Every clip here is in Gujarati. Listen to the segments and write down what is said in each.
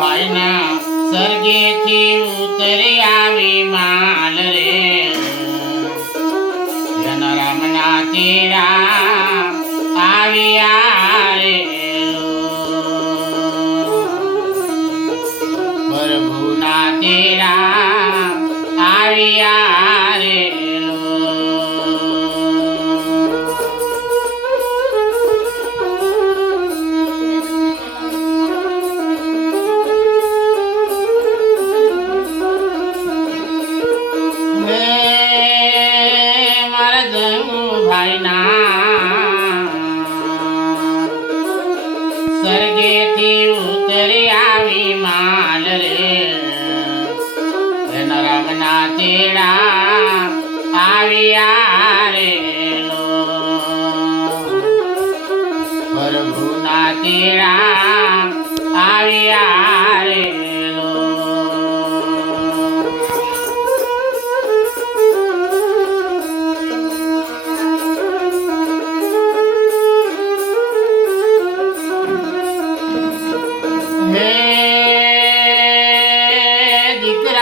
ભાઈના સ્વર્ગેથી ઉતરી આવી માલ રે રામના તેરા આવ્યા રે પ્રભુના તેરા આવ્યા રે સ્વર્ગેથી ઉતરી આવી માલ રે રામના તેડા આવ્યા રે પ્રભુના તેડા આવ્યા રે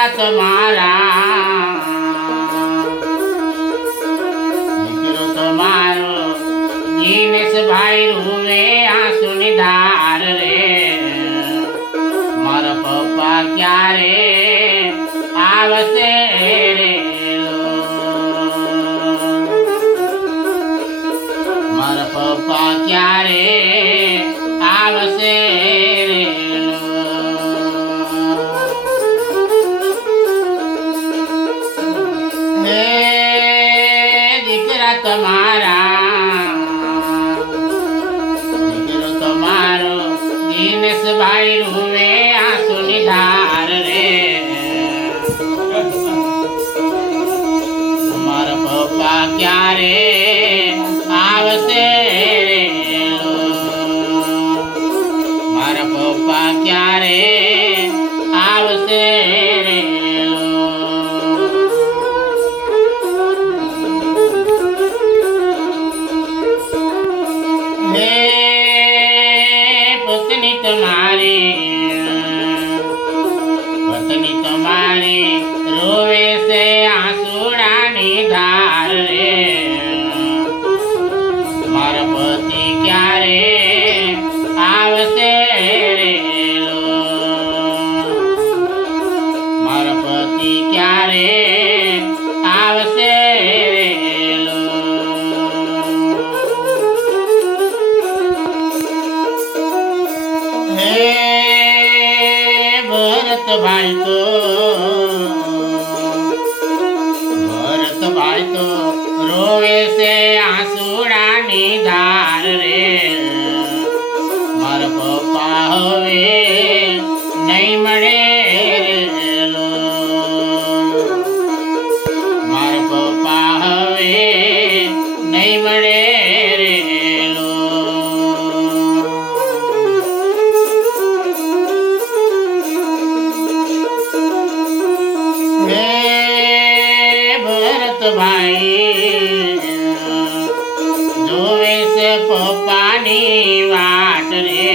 તમારા દીકરો તમારો જીનેશભાઈ રૂવે આંસુની ધાર રે મારા પપ્પા ક્યારે આવશે રે મારા પપ્પા ક્યારે આવશે રે તમારા દીકરો તમારો જીનેશભાઈ રૂવે આંસુની ધાર રે મારા પપ્પા ક્યારે આવશે રે મારા પપ્પા ક્યારે આવશે રે પત્ની તમારી રોવે છે આંસુડાની ધાર રે મારા પતિ ક્યારે આવશે રે મારા પતિ ક્યારે આવશે રે ભરતભાઈ તો રોવે છે આંસુડાની ધાર રે મારા પપ્પા હવે નહીં મળે મારા પપ્પા હવે નહીં મળે ભાઈ જોવે છે પપ્પાની વાટ રે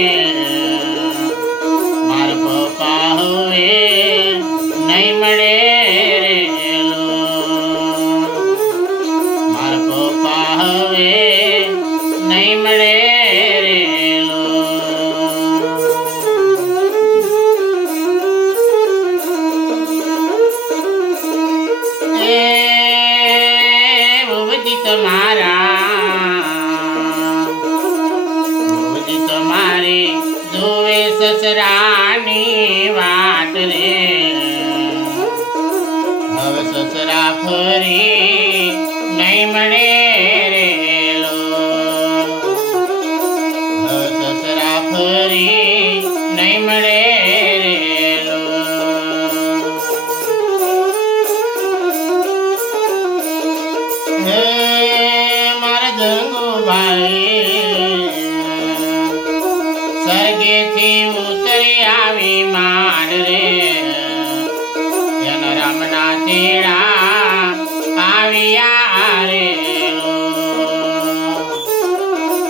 મારા પપ્પા હવે નહીં મળે રે મારા પપ્પા હવે નહીં મળે રે તમારી જોવે સસરાની વાત રે હવે સસરા ફરી નહીં મળે રે હવે સસરા ફરી નહીં મળે રે મારા જંગુભાઈ સ્વર્ગેથી ઉતરી આવી માલ રે રામના તેડા આવ્યા રે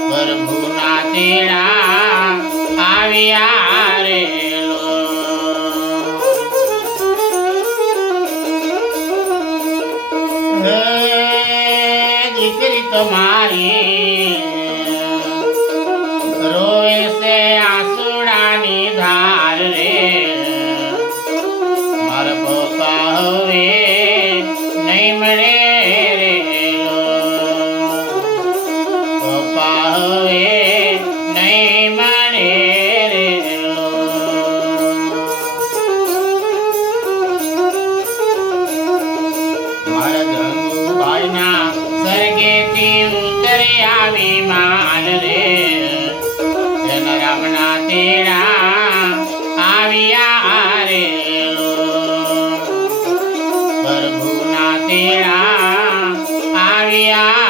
પ્રભુના તેડા આવ્યા રે પ્રભુના તેડા આવ્યા રે પ્રભુના તેડા આવ્યા